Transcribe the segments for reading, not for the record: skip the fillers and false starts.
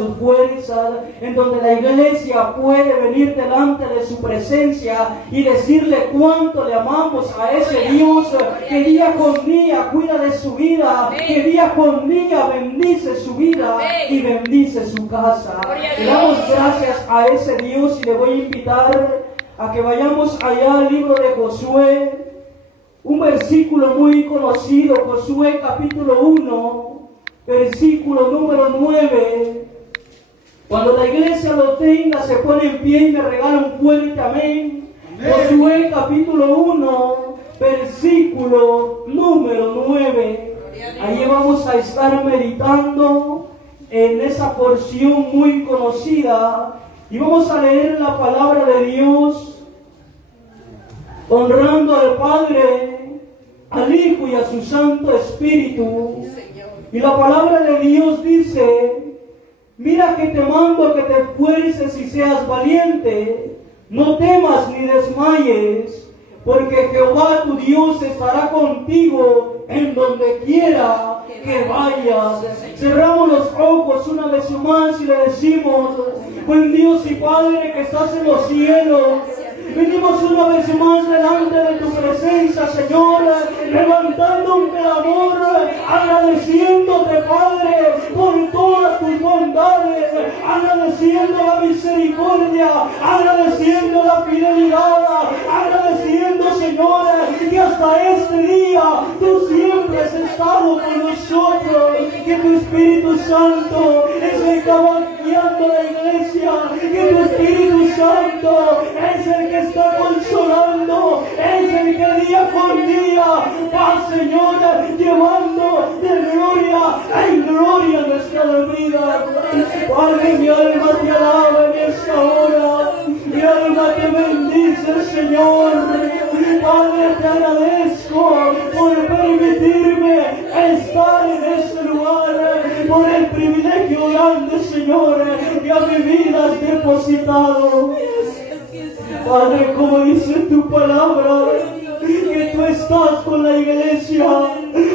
sus fuerzas, en donde la iglesia puede venir delante de su presencia y decirle cuánto le amamos a ese Dios que día con día cuida de su vida, que día con día bendice su vida y bendice su casa. Le damos gracias a ese Dios y le voy a invitar a que vayamos allá al libro de Josué. Un versículo muy conocido, Josué capítulo 1, versículo número 9. Cuando la iglesia lo tenga, se pone en pie y me regala un fuerte amén. Josué capítulo 1, versículo número 9. Allí vamos a estar meditando en esa porción muy conocida y vamos a leer la palabra de Dios, honrando al Padre, al Hijo y a su Santo Espíritu. Y la palabra de Dios dice: mira que te mando que te esfuerces y seas valiente, no temas ni desmayes, porque Jehová tu Dios estará contigo en donde quiera que vayas. Cerramos los ojos una vez más y le decimos: buen Dios y Padre que estás en los cielos, venimos una vez más delante de tu presencia, Señor, levantando un clamor, agradeciéndote, Padre, por todas tus bondades, agradeciendo la misericordia, agradeciendo la fidelidad, agradeciendo, Señor, que hasta este día tú siempre has estado con nosotros, que tu Espíritu Santo es el que va guiando la iglesia, que tu Espíritu Santo es el que está consolando, es el que día por día va, Señor, llevando de gloria en gloria nuestra vida. Padre, mi alma te alaba en esta hora, mi alma te bendice, Señor. Padre, te agradezco por permitirme estar en este lugar, por el privilegio grande, Señor, que a mi vida has depositado. Padre, como dice tu palabra, que tú estás con la iglesia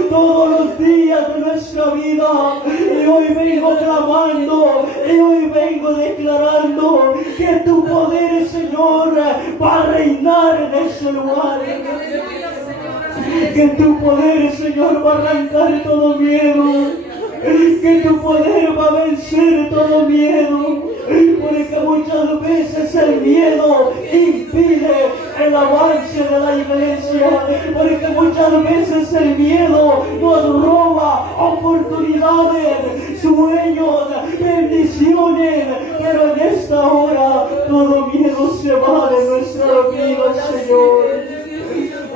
todos los días de nuestra vida, y hoy vengo clamando, y hoy vengo declarando que tu poder, Señor, va a reinar en este lugar, que tu poder, Señor, va a arrancar todo miedo, que tu poder va a vencer todo miedo, porque muchas veces el miedo impide el avance de la iglesia, porque muchas veces el miedo nos roba oportunidades, sueños, bendiciones, pero en esta hora todo miedo se va de nuestra vida, Señor.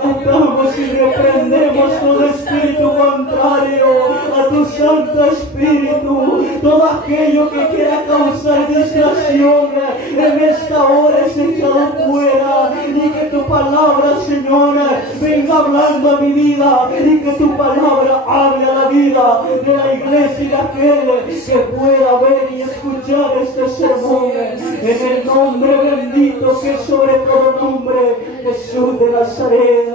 Atamos y reprendemos todo espíritu contrario a tu Santo Espíritu, todo aquello que quiera causar distracción en esta hora es echado fuera, y que tu palabra, Señor, venga hablando a mi vida, y que tu palabra hable a la vida de la iglesia y de aquel que pueda ver y escuchar este sermón, en el nombre bendito que es sobre todo nombre, Jesús de Nazaret.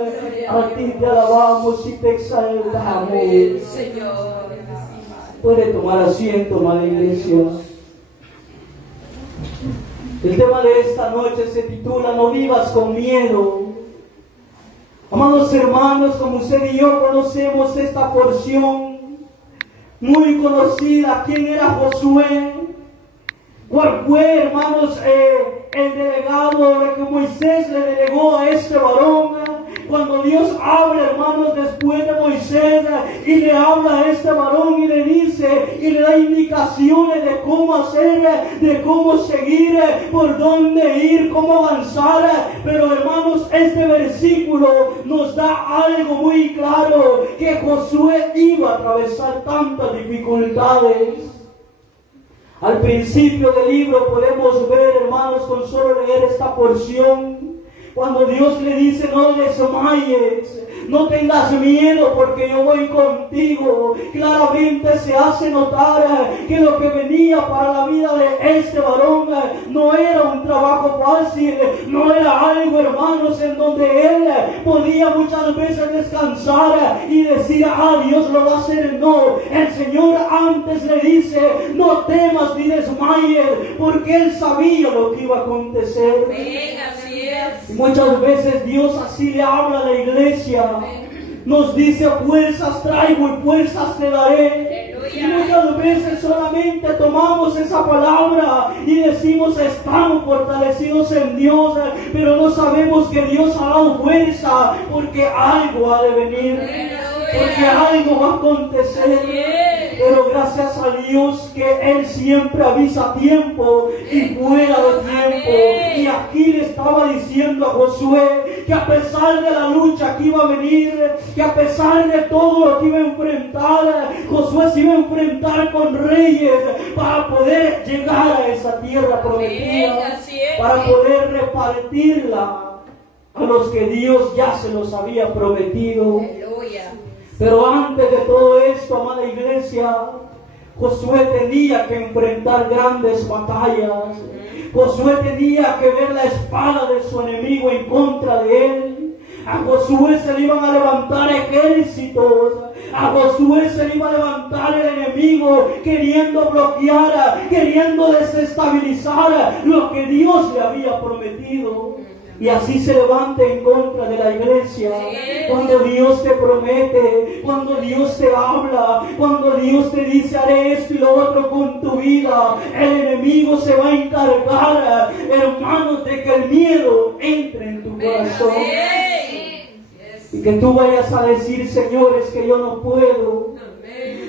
A ti te alabamos y te exaltamos. Puede tomar asiento, amada iglesia. El tema de esta noche se titula No vivas con miedo. Amados hermanos, como usted y yo conocemos esta porción muy conocida. ¿Quién era Josué? ¿Cuál fue, hermanos, el delegado que Moisés le delegó a este varón? Cuando Dios habla, hermanos, después de Moisés, y le habla a este varón y le dice, y le da indicaciones de cómo hacer, de cómo seguir, por dónde ir, cómo avanzar. Pero, hermanos, este versículo nos da algo muy claro, que Josué iba a atravesar tantas dificultades. Al principio del libro podemos ver, hermanos, con solo leer esta porción, Cuando Dios le dice no desmayes, no tengas miedo porque yo voy contigo, claramente se hace notar que lo que venía para la vida de este varón no era un trabajo fácil, no era algo, hermanos, en donde él podía muchas veces descansar y decir, Dios lo va a hacer. No, el Señor antes le dice, no temas ni desmayes, porque él sabía lo que iba a acontecer. Y muchas veces Dios así le habla a la iglesia. Nos dice, fuerzas traigo y fuerzas te daré. Y muchas veces solamente tomamos esa palabra y decimos, estamos fortalecidos en Dios, pero no sabemos que Dios ha dado fuerza, porque algo ha de venir, porque algo va a acontecer. Pero gracias a Dios que Él siempre avisa a tiempo y fuera de tiempo. Y aquí le estaba diciendo a Josué que a pesar de la lucha que iba a venir, que a pesar de todo lo que iba a enfrentar, Josué se iba a enfrentar con reyes para poder llegar a esa tierra prometida, para poder repartirla a los que Dios ya se los había prometido. Pero antes de todo esto, amada iglesia, Josué tenía que enfrentar grandes batallas. Josué tenía que ver la espada de su enemigo en contra de él. A Josué se le iban a levantar ejércitos. A Josué se le iba a levantar el enemigo queriendo bloquear, queriendo desestabilizar lo que Dios le había prometido. Y así se levanta en contra de la iglesia. Cuando Dios te promete, cuando Dios te habla, cuando Dios te dice haré esto y lo otro con tu vida, el enemigo se va a encargar, hermanos, de que el miedo entre en tu corazón. Y que tú vayas a decir, señores, que yo no puedo.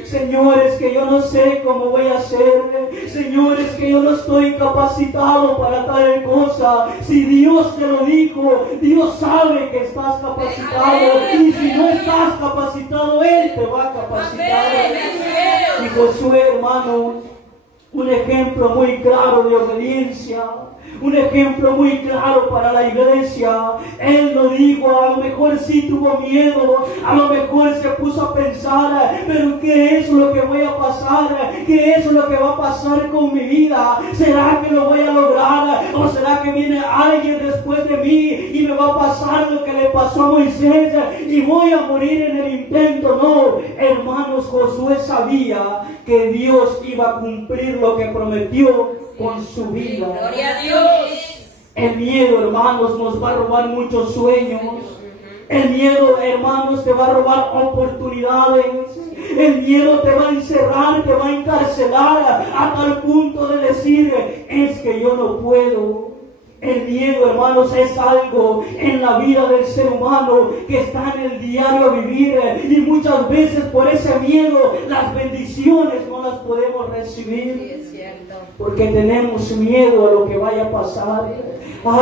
Señores, que yo no sé cómo voy a hacer. Señores, que yo no estoy capacitado para tal cosa. Si Dios te lo dijo, Dios sabe que estás capacitado. Y si no estás capacitado, Él te va a capacitar. Y Josué, hermanos, un ejemplo muy claro de obediencia. Un ejemplo muy claro para la iglesia. Él no dijo, a lo mejor sí tuvo miedo, a lo mejor se puso a pensar, pero ¿qué es lo que voy a pasar? ¿Qué es lo que va a pasar con mi vida? ¿Será que lo voy a lograr? ¿O será que viene alguien después de mí y me va a pasar lo que le pasó a Moisés y voy a morir en el intento? No, hermanos, Josué sabía que Dios iba a cumplir lo que prometió con su vida. Gloria a Dios. El miedo, hermanos, nos va a robar muchos sueños. El miedo, hermanos, te va a robar oportunidades. El miedo te va a encerrar, te va a encarcelar a tal punto de decir, es que yo no puedo. El miedo, hermanos, es algo en la vida del ser humano que está en el diario vivir, y muchas veces por ese miedo las bendiciones no las podemos recibir. Sí, es cierto. Porque tenemos miedo a lo que vaya a pasar.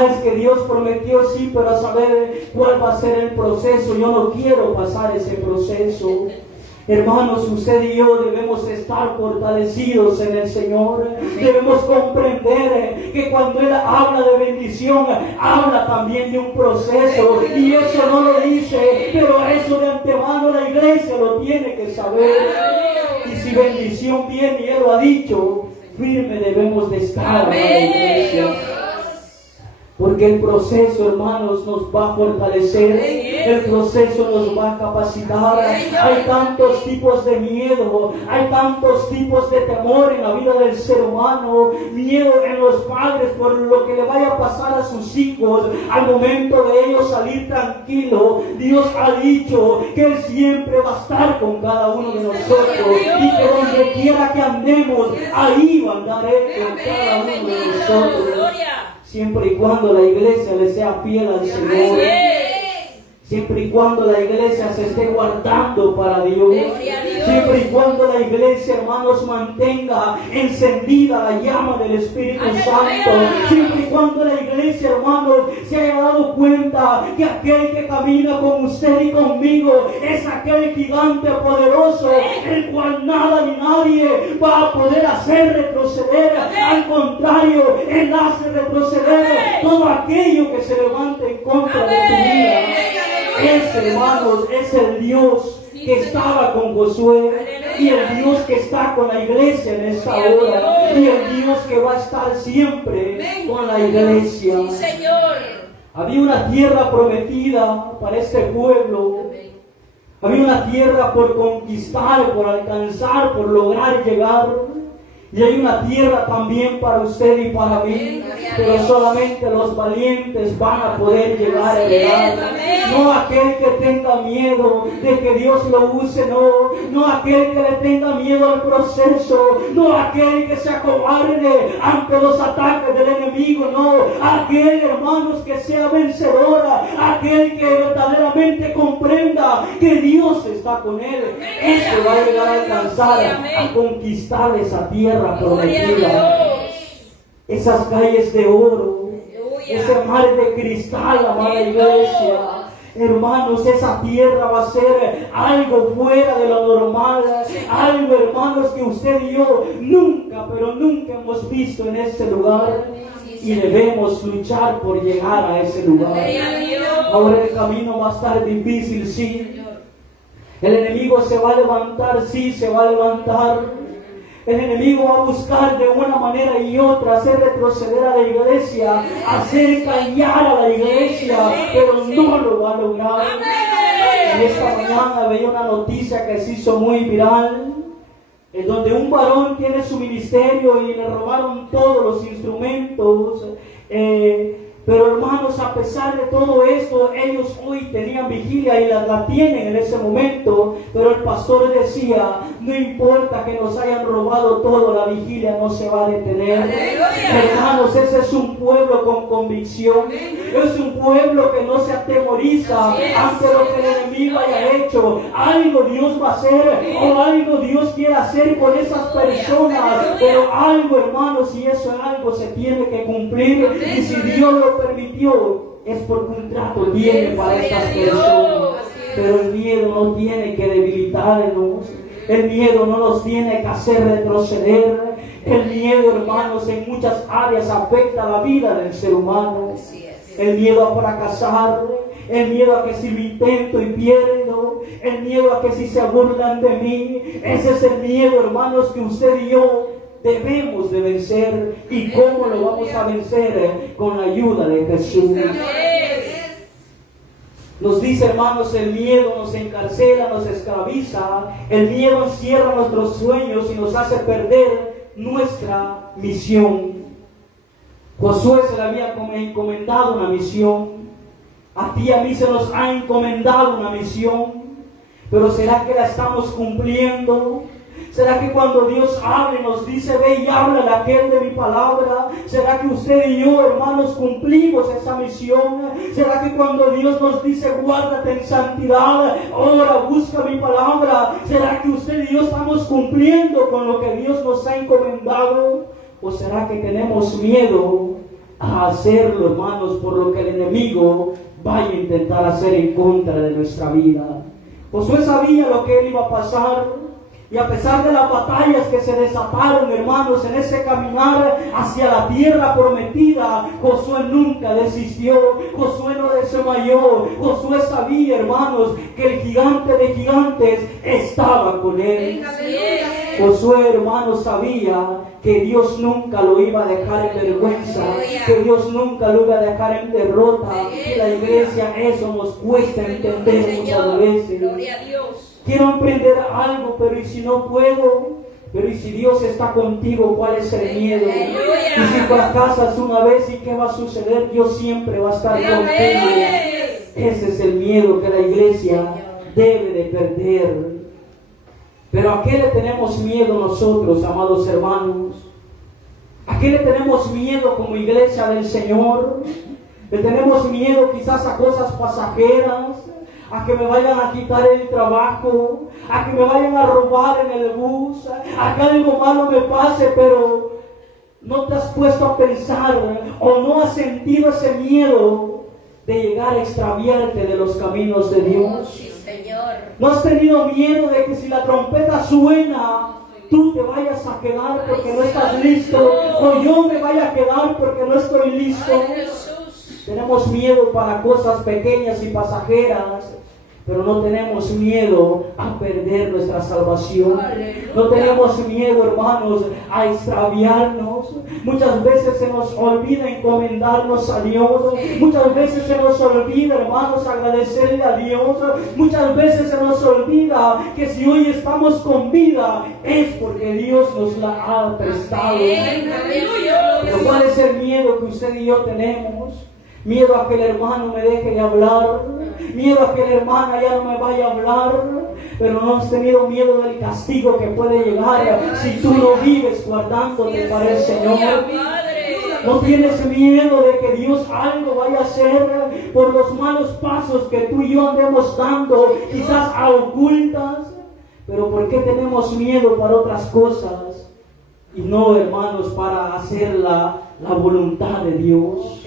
Es que Dios prometió, sí, pero a saber cuál va a ser el proceso. Yo no quiero pasar ese proceso. Hermanos, usted y yo debemos estar fortalecidos en el Señor. Debemos comprender que cuando Él habla de bendición, habla también de un proceso. Y eso no lo dice, pero eso de antemano la iglesia lo tiene que saber. Y si bendición viene, y Él lo ha dicho, firme debemos de estar en la iglesia. Porque el proceso, hermanos, nos va a fortalecer. El proceso nos va a capacitar. Hay tantos tipos de miedo. Hay tantos tipos de temor en la vida del ser humano. Miedo en los padres por lo que le vaya a pasar a sus hijos al momento de ellos salir tranquilos. Dios ha dicho que Él siempre va a estar con cada uno de nosotros. Y que donde quiera que andemos, ahí va a andar Él con cada uno de nosotros. Siempre y cuando la iglesia le sea fiel al Señor. siempre y cuando la iglesia se esté guardando para Dios, Gloria a Dios. siempre y cuando la iglesia, hermanos, mantenga encendida la llama del Espíritu Aleluya. Santo, siempre y cuando la iglesia, hermanos, se haya dado cuenta que aquel que camina con usted y conmigo es aquel gigante poderoso, el cual nada ni nadie va a poder hacer retroceder. Al contrario, Él hace retroceder todo aquello que se levante en contra de tu vida. Ese, hermanos, es el Dios que estaba con Josué y el Dios que está con la iglesia en esta hora y el Dios que va a estar siempre con la iglesia. Sí, Señor. Había una tierra prometida para este pueblo. Había una tierra por conquistar, por alcanzar, por lograr llegar. Y hay una tierra también para usted y para mí, pero solamente los valientes van a poder llegar a heredar. No aquel que tenga miedo de que Dios lo use, no aquel que le tenga miedo al proceso, no aquel que se acobarde ante los ataques del enemigo, no aquel, hermanos, que sea vencedora, aquel que verdaderamente comprenda que Dios está con él. Ese va a llegar a alcanzar, a conquistar esa tierra prometida, esas calles de oro, ese mar de cristal, amada iglesia. Hermanos, esa tierra va a ser algo fuera de lo normal, algo, hermanos, que usted y yo nunca, pero nunca hemos visto en ese lugar, y debemos luchar por llegar a ese lugar. Ahora el camino va a estar difícil, sí. El enemigo se va a levantar, sí, se va a levantar. El enemigo va a buscar de una manera y otra hacer retroceder a la iglesia, hacer callar a la iglesia, pero no lo va a lograr. En esta mañana veía una noticia que se hizo muy viral, en donde un varón tiene su ministerio y le robaron todos los instrumentos. Pero hermanos, a pesar de todo esto, ellos hoy tenían vigilia y la tienen en ese momento. Pero el pastor decía, no importa que nos hayan robado todo, la vigilia no se va a detener. Hermanos, ese es un pueblo con convicción. Es un pueblo que no se atemoriza ante lo que el enemigo haya hecho. Algo Dios va a hacer, o algo Dios quiere hacer con esas personas. Pero algo, hermanos, y eso algo se tiene que cumplir. Y si Dios lo permitió, es porque un trato viene para estas personas. Pero el miedo no tiene que debilitarnos. El miedo no nos tiene que hacer retroceder. El miedo, hermanos, en muchas áreas afecta la vida del ser humano. El miedo a fracasar, el miedo a que si lo intento y pierdo, el miedo a que si se burlan de mí. Ese es el miedo, hermanos, que usted y yo debemos de vencer. ¿Y cómo lo vamos a vencer? Con la ayuda de Jesús. Nos dice, hermanos, el miedo nos encarcela, nos esclaviza. El miedo encierra nuestros sueños y nos hace perder nuestra misión. Josué se le había encomendado una misión. A ti y a mí se nos ha encomendado una misión. Pero ¿será que la estamos cumpliendo? ¿Será que cuando Dios habla y nos dice, ve y habla a aquel de mi palabra? ¿Será que usted y yo, hermanos, cumplimos esa misión? ¿Será que cuando Dios nos dice, guárdate en santidad, ora, busca mi palabra? ¿Será que usted y yo estamos cumpliendo con lo que Dios nos ha encomendado? ¿O será que tenemos miedo a hacerlo, hermanos, por lo que el enemigo vaya a intentar hacer en contra de nuestra vida? Josué sabía lo que él iba a pasar. Y a pesar de las batallas que se desataron, hermanos, en ese caminar hacia la tierra prometida, Josué nunca desistió, Josué no desmayó. Josué sabía, hermanos, que el gigante de gigantes estaba con él. Josué, hermanos, sabía que Dios nunca lo iba a dejar en vergüenza, que Dios nunca lo iba a dejar en derrota. Y la iglesia, eso nos cuesta entender muchas veces. Gloria a Dios. Quiero emprender algo, pero ¿y si no puedo? Pero ¿y si Dios está contigo? ¿Cuál es el miedo? Y si fracasas una vez, ¿y qué va a suceder? Dios siempre va a estar contigo. Ese es el miedo que la iglesia debe de perder. Pero ¿a qué le tenemos miedo nosotros, amados hermanos? ¿A qué le tenemos miedo como iglesia del Señor? Le tenemos miedo quizás a cosas pasajeras. a que me vayan a quitar el trabajo, a que me vayan a robar en el bus, a que algo malo me pase, pero no te has puesto a pensar o no has sentido ese miedo de llegar a extraviarte de los caminos de Dios. Sí, Señor. No has tenido miedo de que si la trompeta suena, tú te vayas a quedar porque no estás listo, o yo me vaya a quedar porque no estoy listo. Ay, Jesús. Tenemos miedo para cosas pequeñas y pasajeras, pero no tenemos miedo a perder nuestra salvación. No tenemos miedo, hermanos, a extraviarnos. Muchas veces se nos olvida encomendarnos a Dios. Muchas veces se nos olvida, hermanos, agradecerle a Dios. Muchas veces se nos olvida que si hoy estamos con vida es porque Dios nos la ha prestado. Pero ¿cuál es el miedo que usted y yo tenemos? Miedo a que el hermano me deje de hablar, miedo a que la hermana ya no me vaya a hablar, pero no has tenido miedo del castigo que puede llegar si tú no vives guardándote para el Señor. No tienes miedo de que Dios algo vaya a hacer por los malos pasos que tú y yo andemos dando, quizás a ocultas, pero ¿por qué tenemos miedo para otras cosas? Y no, hermanos, para hacer la voluntad de Dios.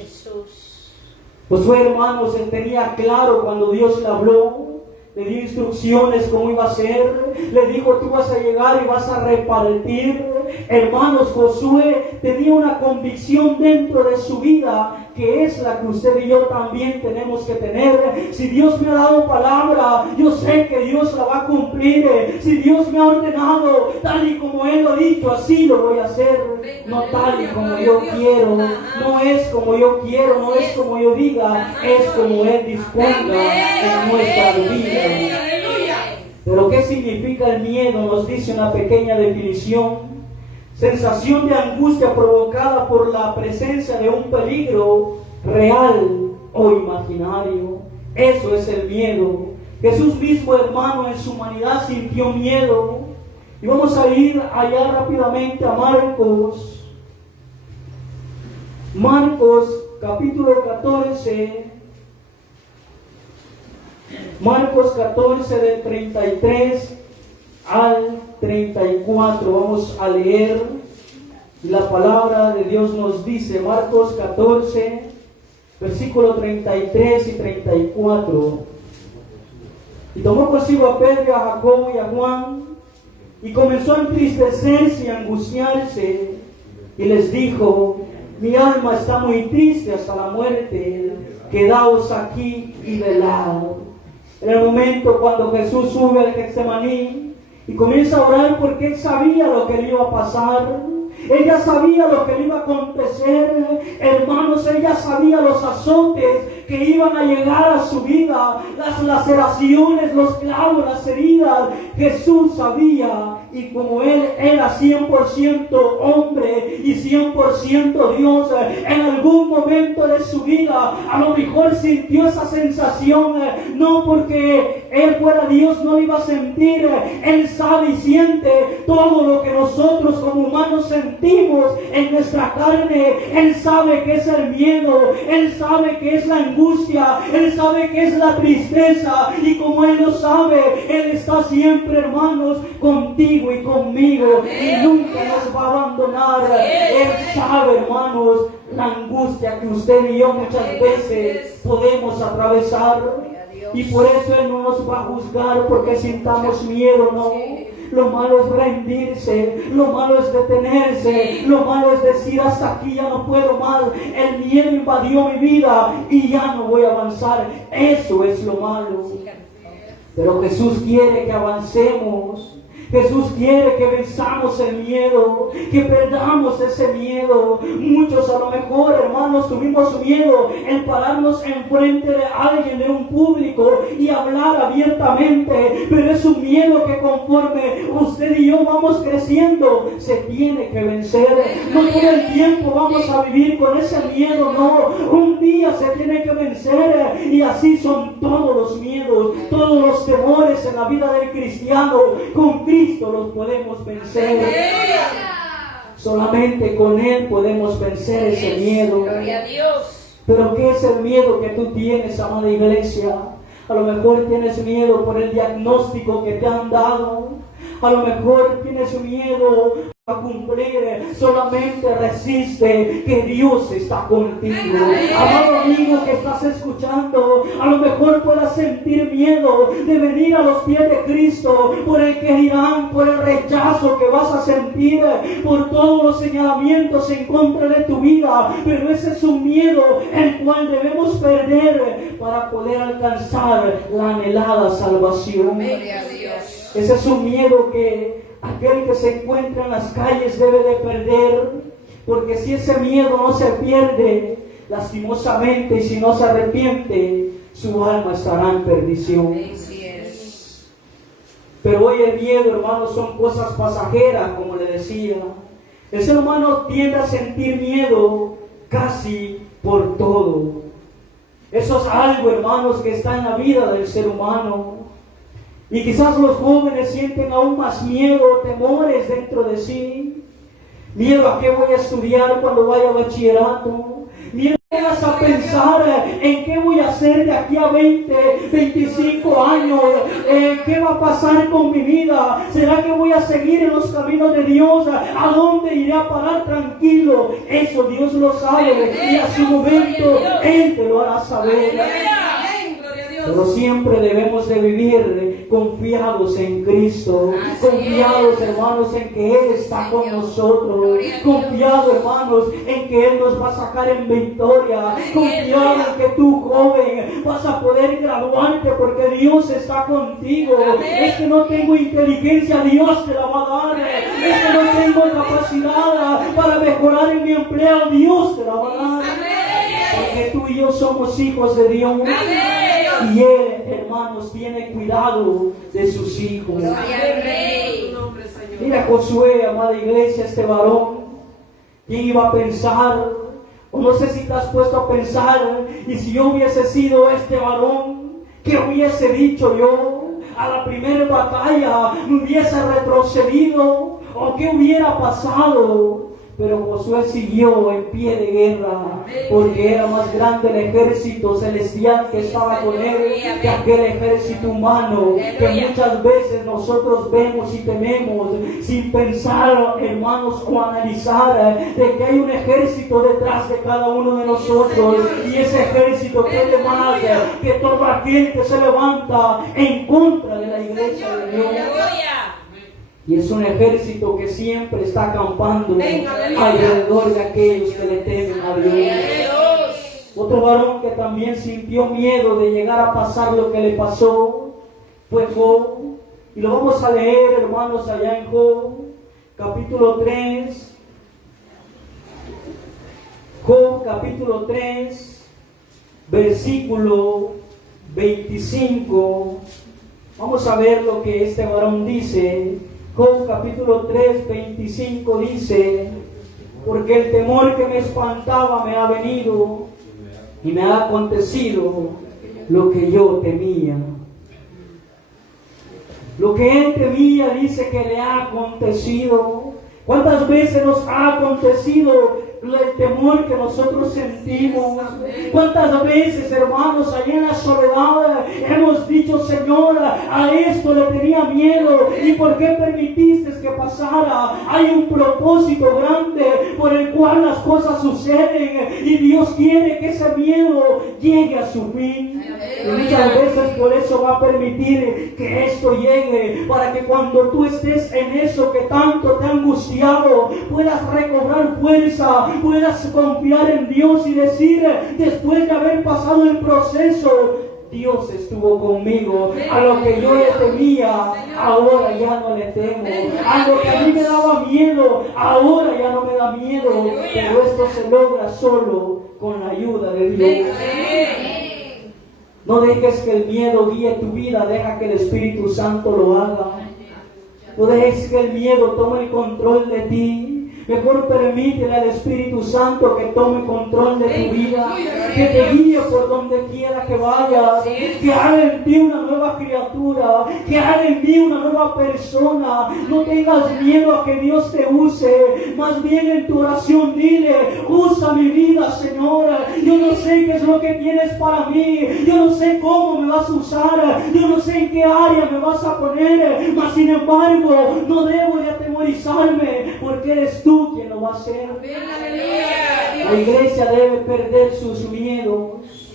Josué, hermanos, él tenía claro cuando Dios le habló, le dio instrucciones cómo iba a ser, le dijo tú vas a llegar y vas a repartir. Hermanos, Josué tenía una convicción dentro de su vida que es la que usted y yo también tenemos que tener. Si Dios me ha dado palabra, yo sé que Dios la va a cumplir. Si Dios me ha ordenado tal y como Él lo ha dicho, así lo voy a hacer. No tal y como yo quiero, no es como yo quiero, no es como yo diga, es como Él disponga en nuestra vida. Pero ¿qué significa el miedo? Nos dice una pequeña definición. Sensación de angustia provocada por la presencia de un peligro real o imaginario. Eso es el miedo. Jesús mismo, hermano, en su humanidad sintió miedo. Y vamos a ir allá rápidamente a Marcos. Marcos capítulo 14. Marcos 14 del 33 al 34. Vamos a leer. La palabra de Dios nos dice, Marcos 14, versículo 33 y 34. Y tomó consigo a Pedro, a Jacobo y a Juan, y comenzó a entristecerse y a angustiarse, y les dijo, mi alma está muy triste hasta la muerte, quedaos aquí y velad. En el momento cuando Jesús sube al Getsemaní y comienza a orar porque Él sabía lo que le iba a pasar, ella sabía lo que le iba a acontecer, hermanos, ella sabía los azotes que iban a llegar a su vida, las laceraciones, los clavos, las heridas. Jesús sabía, y como Él era 100% hombre y 100% Dios, en algún momento de su vida a lo mejor sintió esa sensación, no porque Él fuera Dios no lo iba a sentir. Él sabe y siente todo lo que nosotros como humanos sentimos en nuestra carne. Él sabe que es el miedo, Él sabe que es la angustia, Él sabe que es la tristeza, y como Él lo sabe, Él está siempre, hermanos, contigo y conmigo, y nunca nos va a abandonar. Él sabe, hermanos, la angustia que usted y yo muchas veces podemos atravesar, y por eso Él no nos va a juzgar porque sintamos miedo, no. Lo malo es rendirse, lo malo es detenerse, lo malo es decir hasta aquí ya no puedo más, el miedo invadió mi vida y ya no voy a avanzar. Eso es lo malo. Pero Jesús quiere que avancemos. Jesús quiere que venzamos el miedo, que perdamos ese miedo. Muchos a lo mejor, hermanos, tuvimos miedo en pararnos enfrente de alguien, de un público, y hablar abiertamente, pero es un miedo que conforme usted y yo vamos creciendo, se tiene que vencer. No todo el tiempo vamos a vivir con ese miedo, no. Un día se tiene que vencer, y así son todos los miedos, todos los temores en la vida del cristiano. Con Cristo los podemos vencer. Solamente con Él podemos vencer ese miedo. Gloria a Dios. Pero ¿qué es el miedo que tú tienes, amada iglesia? A lo mejor tienes miedo por el diagnóstico que te han dado. A lo mejor tienes miedo a cumplir. Solamente resiste, que Dios está contigo. Amado amigo que estás escuchando, a lo mejor puedas sentir miedo de venir a los pies de Cristo por el que dirán, por el rechazo que vas a sentir, por todos los señalamientos en contra de tu vida. Pero ese es un miedo el cual debemos perder para poder alcanzar la anhelada salvación. Gloria a Dios. Ese es un miedo que aquel que se encuentra en las calles debe de perder, porque si ese miedo no se pierde, lastimosamente, y si no se arrepiente, su alma estará en perdición. Así es. Pero hoy el miedo, hermanos, son cosas pasajeras, como le decía. El ser humano tiende a sentir miedo casi por todo. Eso es algo, hermanos, que está en la vida del ser humano. Y quizás los jóvenes sienten aún más miedo, temores dentro de sí. Miedo a qué voy a estudiar cuando vaya a bachillerato. Miedo a pensar en qué voy a hacer de aquí a 20, 25 años. ¿Qué va a pasar con mi vida? ¿Será que voy a seguir en los caminos de Dios? ¿A dónde iré a parar tranquilo? Eso Dios lo sabe y a su momento Él te lo hará saber. Pero siempre debemos de vivir confiados en Cristo, confiados, hermanos, en que Él está con nosotros, confiados, hermanos, en que Él nos va a sacar en victoria, confiados en que tú, joven, vas a poder graduarte porque Dios está contigo. Es que no tengo inteligencia, Dios te la va a dar. Es que no tengo capacidad para mejorar en mi empleo, Dios te la va a dar. Porque tú y yo somos hijos de Dios. Y Él, hermanos, tiene cuidado de sus hijos. Mira Josué, amada iglesia, este varón. ¿Quién iba a pensar? O no sé si te has puesto a pensar, y si yo hubiese sido este varón, ¿qué hubiese dicho yo? A la primera batalla me hubiese retrocedido, o qué hubiera pasado. Pero Josué siguió en pie de guerra, porque era más grande el ejército celestial que estaba con él que aquel ejército humano que muchas veces nosotros vemos y tememos sin pensar, hermanos, o analizar de que hay un ejército detrás de cada uno de nosotros, y ese ejército quiere más que todo aquel que se levanta en contra de la iglesia de Dios. Y es un ejército que siempre está acampando alrededor de aquellos que le temen a Dios. Otro varón que también sintió miedo de llegar a pasar lo que le pasó fue Job. Y lo vamos a leer, hermanos, allá en Job, capítulo 3. Job, capítulo 3, versículo 25. Vamos a ver lo que este varón dice. Job capítulo 3, 25 dice: porque el temor que me espantaba me ha venido y me ha acontecido lo que yo temía. Lo que él temía, dice que le ha acontecido. ¿Cuántas veces nos ha acontecido el temor que nosotros sentimos? ¿Cuántas veces, hermanos, allá en la soledad hemos dicho: Señor, a esto le tenía miedo, ¿y por qué permitiste que pasara? Hay un propósito grande por el cual las cosas suceden, y Dios quiere que ese miedo llegue a su fin. Y muchas veces por eso va a permitir que esto llegue, para que cuando tú estés en eso que tanto te ha angustiado, puedas recobrar fuerza, puedas confiar en Dios y decir, después de haber pasado el proceso: Dios estuvo conmigo. A lo que yo le temía, ahora ya no le temo. A lo que a mí me daba miedo, ahora ya no me da miedo. Pero esto se logra solo con la ayuda de Dios. No dejes que el miedo guíe tu vida, deja que el Espíritu Santo lo haga. No dejes que el miedo tome el control de ti. Mejor permítele al Espíritu Santo que tome control de tu vida, que te guíe por donde quiera que vayas, que haga en ti una nueva criatura, que haga en ti una nueva persona. No tengas miedo a que Dios te use, más bien en tu oración dile: usa a mi vida, Señor. Yo no sé qué es lo que tienes para mí. Yo no sé cómo me vas a usar. Yo no sé en qué área me vas a poner. Mas sin embargo, no debo de atemorizarme, porque eres tú quien lo va a hacer. La iglesia debe perder sus miedos.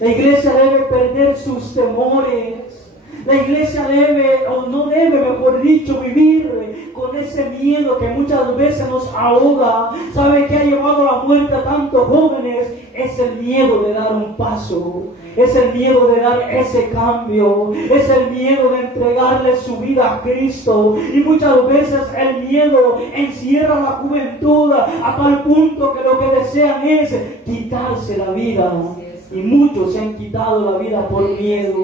La iglesia debe perder sus temores. La iglesia debe, o no debe, mejor dicho, vivir con ese miedo que muchas veces nos ahoga. ¿Sabe qué ha llevado a la muerte a tantos jóvenes? Es el miedo de dar un paso. Es el miedo de dar ese cambio. Es el miedo de entregarle su vida a Cristo. Y muchas veces el miedo encierra la juventud a tal punto que lo que desean es quitarse la vida. Y muchos se han quitado la vida por miedo.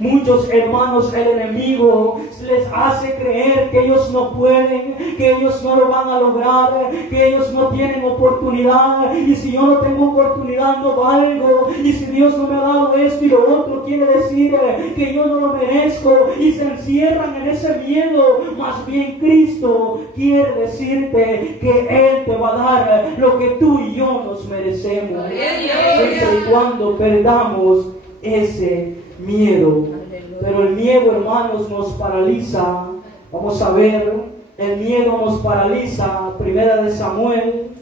Muchos hermanos, el enemigo les hace creer que ellos no pueden, que ellos no lo van a lograr, que ellos no tienen oportunidad. Y si yo no tengo oportunidad, no valgo. Y si Dios no me ha dado esto y lo otro, quiere decir que yo no lo merezco. Y se encierran en ese miedo. Más bien Cristo quiere decirte que Él te va a dar lo que tú y yo nos merecemos. Siempre y cuando perdamos ese miedo. Pero el miedo, hermanos, nos paraliza. Vamos a ver, el miedo nos paraliza. Primera de Samuel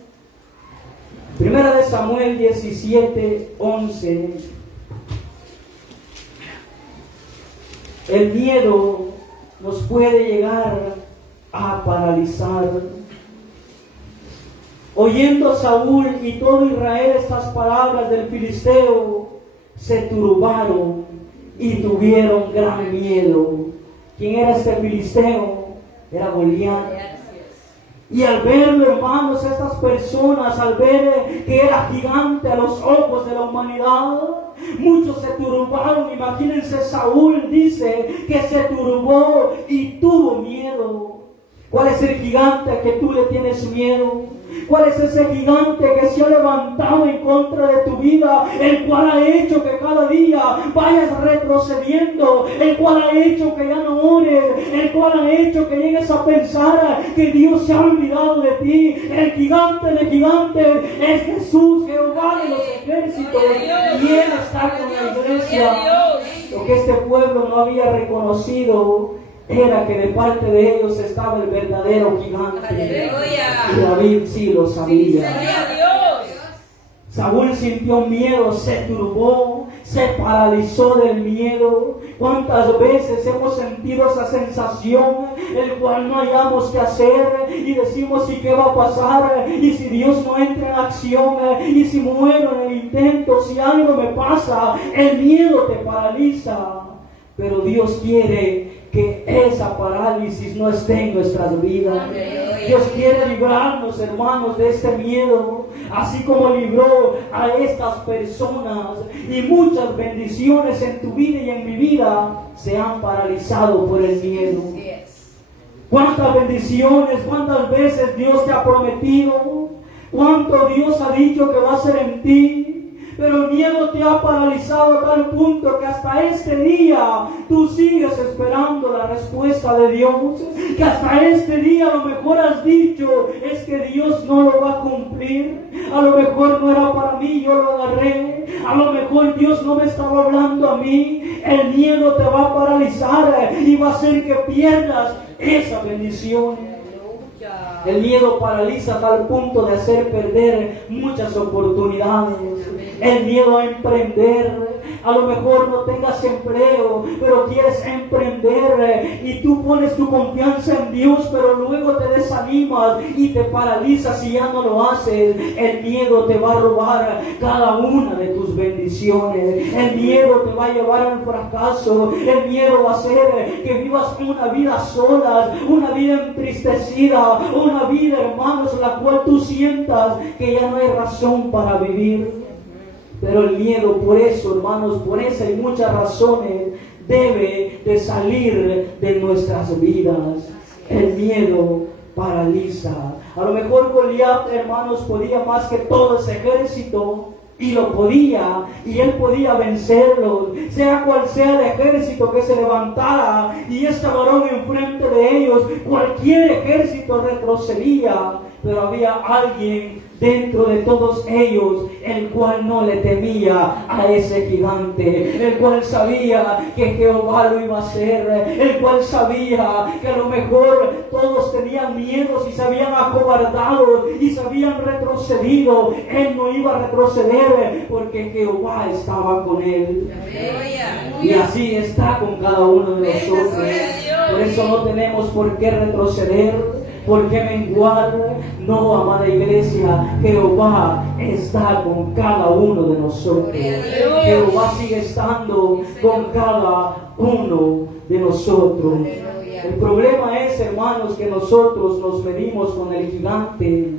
17:11. El miedo nos puede llegar a paralizar. Oyendo Saúl y todo Israel estas palabras del filisteo, se turbaron y tuvieron gran miedo. ¿Quién era este filisteo? Era Goliat. Y al verlo, hermanos, estas personas, al ver que era gigante a los ojos de la humanidad, muchos se turbaron. Imagínense, Saúl dice que se turbó y tuvo miedo. ¿Cuál es el gigante a que tú le tienes miedo? ¿Cuál es ese gigante que se ha levantado en contra de tu vida? El cual ha hecho que cada día vayas retrocediendo. El cual ha hecho que ya no ores. El cual ha hecho que llegues a pensar que Dios se ha olvidado de ti. El gigante de gigantes es Jesús, Jehová de los ejércitos. Y Él está con la iglesia. Lo que este pueblo no había reconocido era que de parte de ellos estaba el verdadero gigante. Y David sí lo sabía. Saúl sintió miedo, se turbó, se paralizó del miedo. ¿Cuántas veces hemos sentido esa sensación, el cual no hayamos qué hacer y decimos, ¿y qué va a pasar? Y si Dios no entra en acción, y si muero en el intento, si algo me pasa, el miedo te paraliza. Pero Dios quiere que esa parálisis no esté en nuestras vidas. Dios quiere librarnos, hermanos, de este miedo, así como libró a estas personas. Y muchas bendiciones en tu vida y en mi vida se han paralizado por el miedo. ¿Cuántas bendiciones, cuántas veces Dios te ha prometido? ¿Cuánto Dios ha dicho que va a hacer en ti? Pero el miedo te ha paralizado a tal punto que hasta este día tú sigues esperando la respuesta de Dios. Que hasta este día a lo mejor has dicho, es que Dios no lo va a cumplir. A lo mejor no era para mí, yo lo agarré. A lo mejor Dios no me estaba hablando a mí. El miedo te va a paralizar y va a hacer que pierdas esa bendición. El miedo paraliza a tal punto de hacer perder muchas oportunidades. El miedo a emprender. A lo mejor no tengas empleo, pero quieres emprender y tú pones tu confianza en Dios, pero luego te desanimas y te paralizas y ya no lo haces. El miedo te va a robar cada una de tus bendiciones. El miedo te va a llevar al fracaso. El miedo va a hacer que vivas una vida sola, una vida entristecida, una vida, hermanos, en la cual tú sientas que ya no hay razón para vivir. Pero el miedo, por eso, hermanos, por esas y muchas razones, debe de salir de nuestras vidas. El miedo paraliza. A lo mejor Goliat, hermanos, podía más que todo ese ejército. Y lo podía, y él podía vencerlos, sea cual sea el ejército que se levantara y este varón enfrente de ellos, cualquier ejército retrocedía. Pero había alguien dentro de todos ellos, el cual no le temía a ese gigante, el cual sabía que Jehová lo iba a hacer, el cual sabía que a lo mejor todos tenían miedos y se habían acobardado y se habían retrocedido. Él no iba a retroceder porque Jehová estaba con él. Y así está con cada uno de nosotros. Por eso no tenemos por qué retroceder. ¿Por qué menguar? No, amada iglesia, Jehová está con cada uno de nosotros. Jehová sigue estando con cada uno de nosotros. El problema es, hermanos, que nosotros nos medimos con el gigante.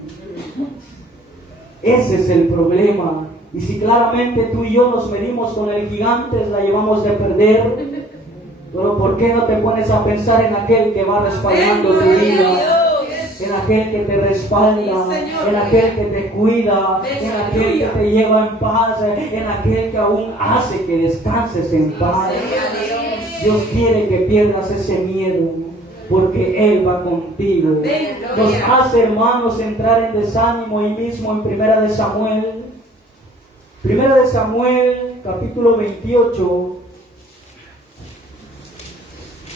Ese es el problema. Y si claramente tú y yo nos medimos con el gigante, la llevamos de perder. Pero ¿por qué no te pones a pensar en aquel que va respaldando tu vida? En aquel que te respalda, en aquel que te cuida, en aquel que te lleva en paz, en aquel que aún hace que descanses en paz. Dios quiere que pierdas ese miedo, porque Él va contigo. Nos hace, hermanos, entrar en desánimo ahí mismo en Primera de Samuel. Primera de Samuel, capítulo 28,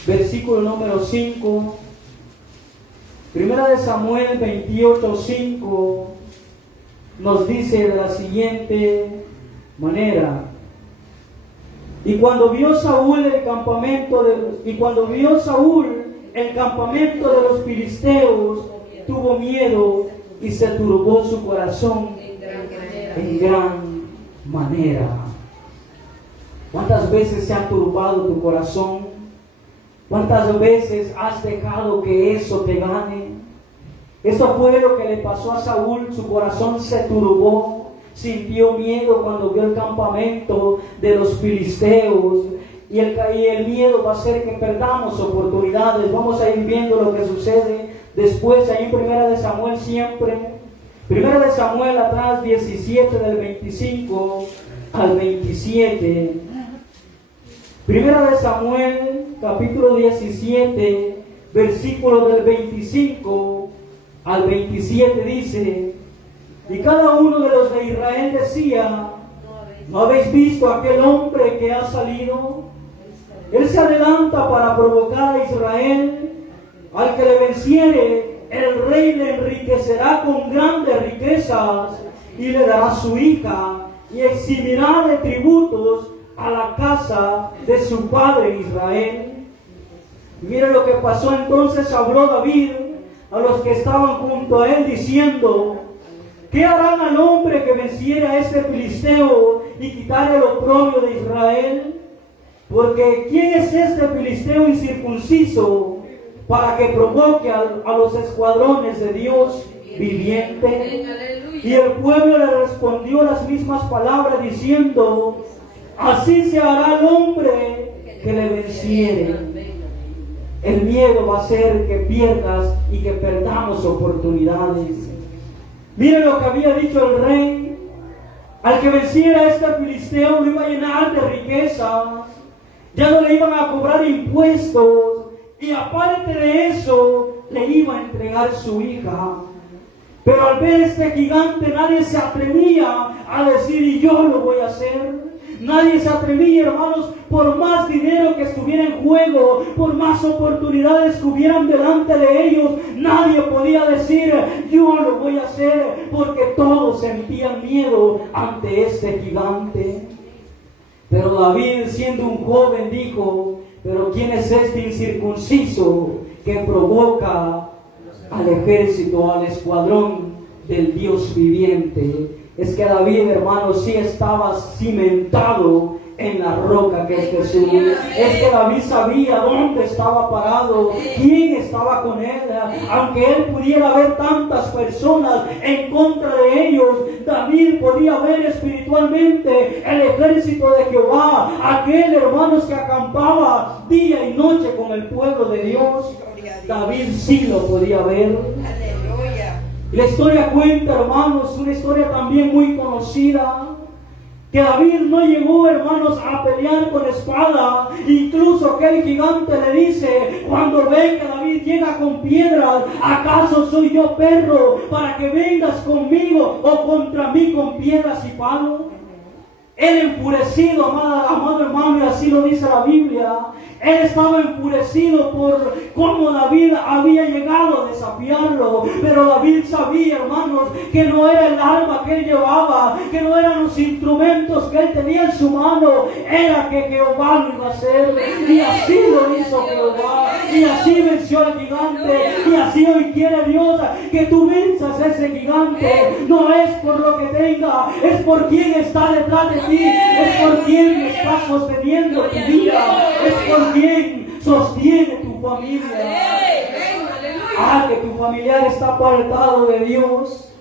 versículo número 5. Primera de Samuel 28:5 nos dice de la siguiente manera: y cuando vio Saúl el campamento de los filisteos, tuvo miedo y se turbó su corazón en gran manera. ¿Cuántas veces se ha turbado tu corazón? ¿Cuántas veces has dejado que eso te gane? Eso fue lo que le pasó a Saúl. Su corazón se turbó, sintió miedo cuando vio el campamento de los filisteos. Y el miedo va a hacer que perdamos oportunidades. Vamos a ir viendo lo que sucede después ahí en Primera de Samuel siempre. Primera de Samuel atrás 17 del 25 al 27. Primera de Samuel, capítulo 17, versículo del 25 al 27 dice: y cada uno de los de Israel decía: ¿no habéis visto aquel hombre que ha salido? Él se adelanta para provocar a Israel. Al que le venciere, el rey le enriquecerá con grandes riquezas y le dará su hija y eximirá de tributos a la casa de su padre Israel. Y mira lo que pasó entonces. Habló David a los que estaban junto a él diciendo: ¿qué harán al hombre que venciere a este filisteo y quitare el oprobio de Israel? Porque ¿quién es este filisteo incircunciso para que provoque a los escuadrones de Dios viviente? Y el pueblo le respondió las mismas palabras diciendo: así se hará al hombre que le venciere. El miedo va a hacer que pierdas y que perdamos oportunidades. Miren lo que había dicho el rey: al que venciera a este filisteo lo iba a llenar de riquezas, ya no le iban a cobrar impuestos, y aparte de eso le iba a entregar su hija. Pero al ver este gigante nadie se atrevía a decir: y yo lo voy a hacer. Nadie se atrevía, hermanos, por más dinero que estuviera en juego, por más oportunidades que hubieran delante de ellos, nadie podía decir: yo lo voy a hacer, porque todos sentían miedo ante este gigante. Pero David, siendo un joven, dijo: pero ¿quién es este incircunciso que provoca al ejército, al escuadrón del Dios viviente? Es que David, hermano, sí estaba cimentado en la roca que es Jesús. Es que David sabía dónde estaba parado, quién estaba con él. Aunque él pudiera ver tantas personas en contra de ellos, David podía ver espiritualmente el ejército de Jehová, aquel, hermanos, que acampaba día y noche con el pueblo de Dios. David sí lo podía ver. La historia cuenta, hermanos, una historia también muy conocida, Que David no llegó, hermanos, a pelear con espada. Incluso aquel gigante le dice, cuando ve que David llega con piedras, ¿acaso soy yo perro para que vengas conmigo o contra mí con piedras y palos? Él enfurecido, amado hermano, y así lo dice la Biblia. Él estaba enfurecido por cómo David había llegado a desafiarlo. Pero David sabía, hermanos, que no era el arma que él llevaba, que no eran los instrumentos que él tenía en su mano, era que Jehová lo iba a hacer. Y así lo hizo Jehová. Y así venció al gigante. Y así hoy quiere Dios que tú venzas a ese gigante. No es por lo que tenga, es por quien está detrás de ti, es por quien está sosteniendo tu vida, es por quien sostiene tu familia. Que tu familiar está apartado de Dios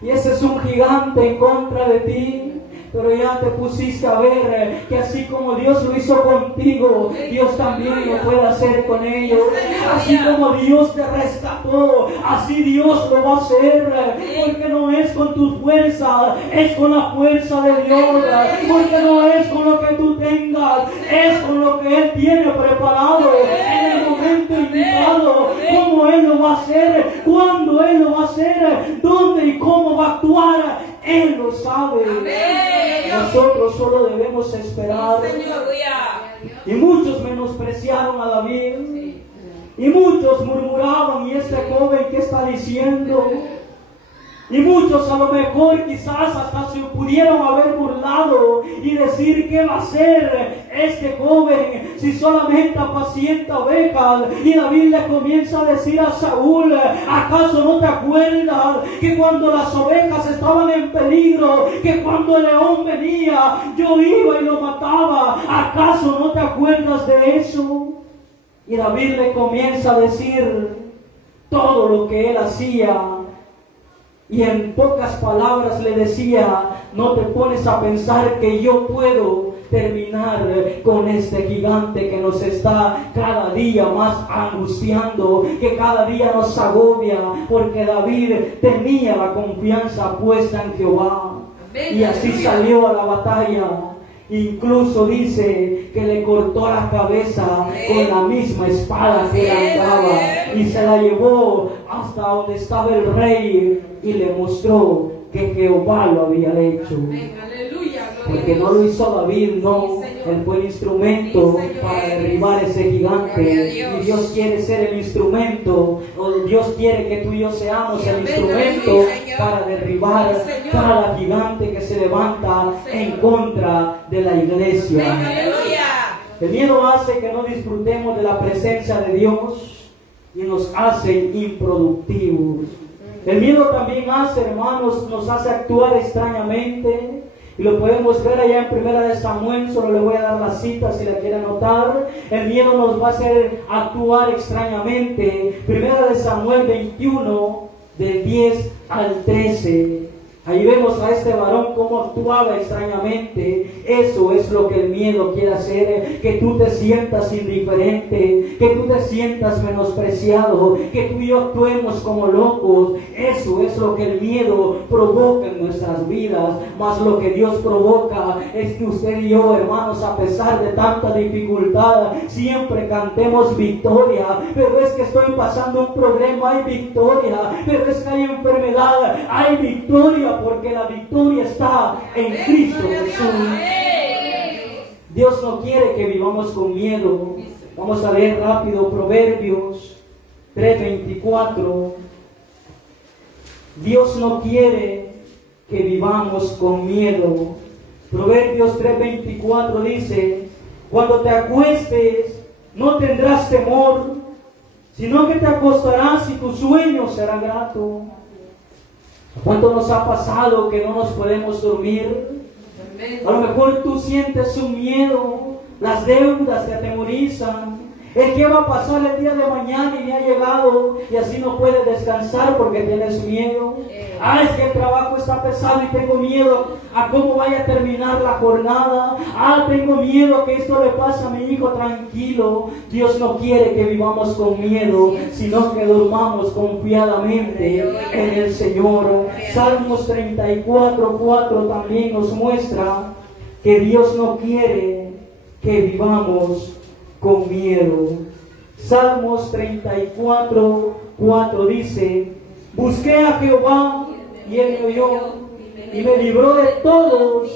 y ese es un gigante en contra de ti. Pero ya te pusiste a ver que así como Dios lo hizo contigo, Dios también lo puede hacer con ellos. Así como Dios te rescató, así Dios lo va a hacer. Porque no es con tu fuerza, es con la fuerza de Dios. Porque no es con lo que tú tengas, es con lo que Él tiene preparado en el momento indicado. Cómo Él lo va a hacer, cuándo Él lo va a hacer, dónde y cómo va a actuar, Él lo sabe. Nosotros solo debemos esperar. Y muchos menospreciaron a David. Y muchos murmuraban, ¿y este joven qué está diciendo? Y muchos a lo mejor quizás hasta se pudieron haber burlado y decir, ¿qué va a hacer este joven si solamente apacienta ovejas? Y David le comienza a decir a Saúl, ¿acaso no te acuerdas que cuando las ovejas estaban en peligro, que cuando el león venía, yo iba y lo mataba? ¿Acaso no te acuerdas de eso? Y David le comienza a decir todo lo que él hacía. Y en pocas palabras le decía, no te pones a pensar que yo puedo terminar con este gigante que nos está cada día más angustiando, que cada día nos agobia, porque David tenía la confianza puesta en Jehová. Y así salió a la batalla. Incluso dice que le cortó la cabeza con la misma espada que andaba y se la llevó hasta donde estaba el rey y le mostró que Jehová lo había hecho. Porque no lo hizo David, no. Él fue el instrumento para derribar ese gigante. Y Dios quiere ser el instrumento, o Dios quiere que tú y yo seamos el instrumento para derribar cada gigante que se levanta en contra de la iglesia. El miedo hace que no disfrutemos de la presencia de Dios y nos hace improductivos. El miedo también hace, hermanos, nos hace actuar extrañamente. Y lo podemos ver allá en 1 Samuel, solo le voy a dar la cita si la quiere anotar. El miedo nos va a hacer actuar extrañamente. 1 Samuel 21, del 10 al 13. Ahí vemos a este varón cómo actuaba extrañamente. Eso es lo que el miedo quiere hacer, que tú te sientas indiferente, que tú te sientas menospreciado, que tú y yo actuemos como locos. Eso es lo que el miedo provoca en nuestras vidas. Mas lo que Dios provoca es que usted y yo, hermanos, a pesar de tanta dificultad, siempre cantemos victoria. Pero es que estoy pasando un problema, hay victoria. Pero es que hay enfermedad, hay victoria. Porque la victoria está en Cristo Jesús. Dios no quiere que vivamos con miedo. Vamos a leer rápido Proverbios 3:24. Dios no quiere que vivamos con miedo. Proverbios 3:24 dice, cuando te acuestes no tendrás temor, sino que te acostarás y tu sueño será grato. ¿Cuánto nos ha pasado que no nos podemos dormir? A lo mejor tú sientes un miedo, las deudas te atemorizan, el qué va a pasar el día de mañana y ni ha llegado y así no puedes descansar porque tienes miedo. Es que el trabajo está pesado y tengo miedo a cómo vaya a terminar la jornada. Tengo miedo a que esto le pase a mi hijo. Tranquilo, Dios no quiere que vivamos con miedo, sino que durmamos confiadamente en el Señor. Salmos 34:4 también nos muestra que Dios no quiere que vivamos con miedo. Salmos 34:4 dice: busqué a Jehová y Él me oyó y me libró de todos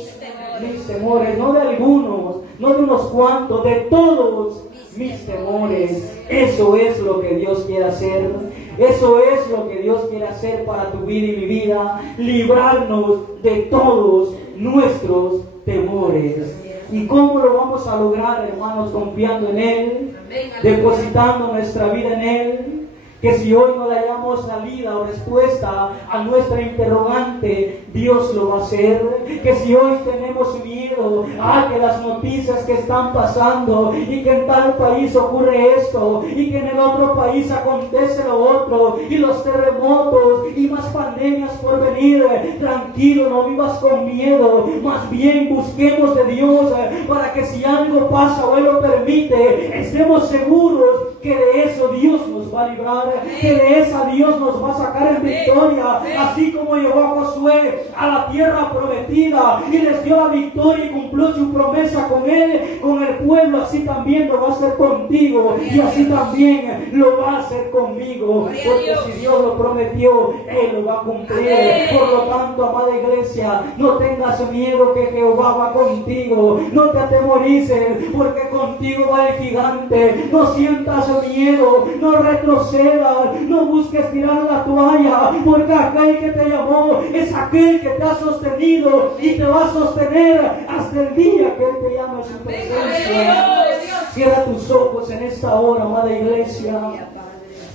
mis temores, no de algunos, no de unos cuantos, de todos mis temores. Eso es lo que Dios quiere hacer. Eso es lo que Dios quiere hacer para tu vida y mi vida, librarnos de todos nuestros temores. ¿Y cómo lo vamos a lograr, hermanos? Confiando en Él, depositando nuestra vida en Él. Que si hoy no le hallamos salida o respuesta a nuestra interrogante, Dios lo va a hacer. Que si hoy tenemos miedo a que las noticias que están pasando y que en tal país ocurre esto y que en el otro país acontece lo otro y los terremotos y más pandemias por venir, tranquilo, no vivas con miedo, más bien busquemos de Dios para que si algo pasa o Él lo permite, estemos seguros que de eso Dios nos va a librar, que de esa Dios nos va a sacar en victoria, así como llevó a Josué a la tierra prometida y les dio la victoria y cumplió su promesa con él, con el pueblo, así también lo va a hacer contigo y así también lo va a hacer conmigo, porque si Dios lo prometió, Él lo va a cumplir. Por lo tanto, amada iglesia, no tengas miedo, que Jehová va contigo, no te atemorices, porque contigo va el gigante. No sientas miedo, no retrocedas, no busques tirar la toalla, porque aquel que te llamó es aquel que te ha sostenido y te va a sostener hasta el día que Él te llame a su presencia. Cierra tus ojos en esta hora, amada iglesia.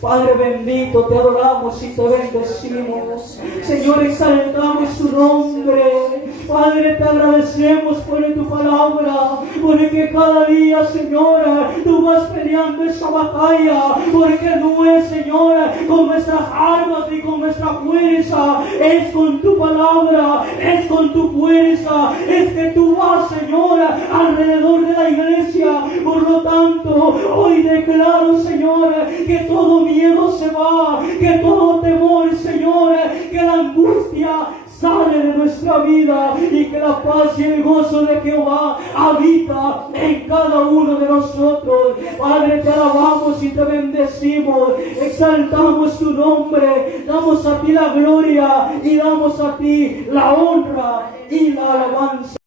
Padre bendito, te adoramos y te bendecimos. Señor, exaltamos tu nombre. Padre, te agradecemos por tu palabra, porque cada día, Señor, tú vas peleando esa batalla, porque no es, Señor, con nuestras armas ni con nuestra fuerza, es con tu palabra, es con tu fuerza, es que tú vas, Señor, alrededor de la iglesia. Por lo tanto, hoy declaro, Señor, que todo miedo se va, que todo temor, Señor, que la angustia sale de nuestra vida y que la paz y el gozo de Jehová habita en cada uno de nosotros. Padre, te alabamos y te bendecimos, exaltamos tu nombre, damos a ti la gloria y damos a ti la honra y la alabanza.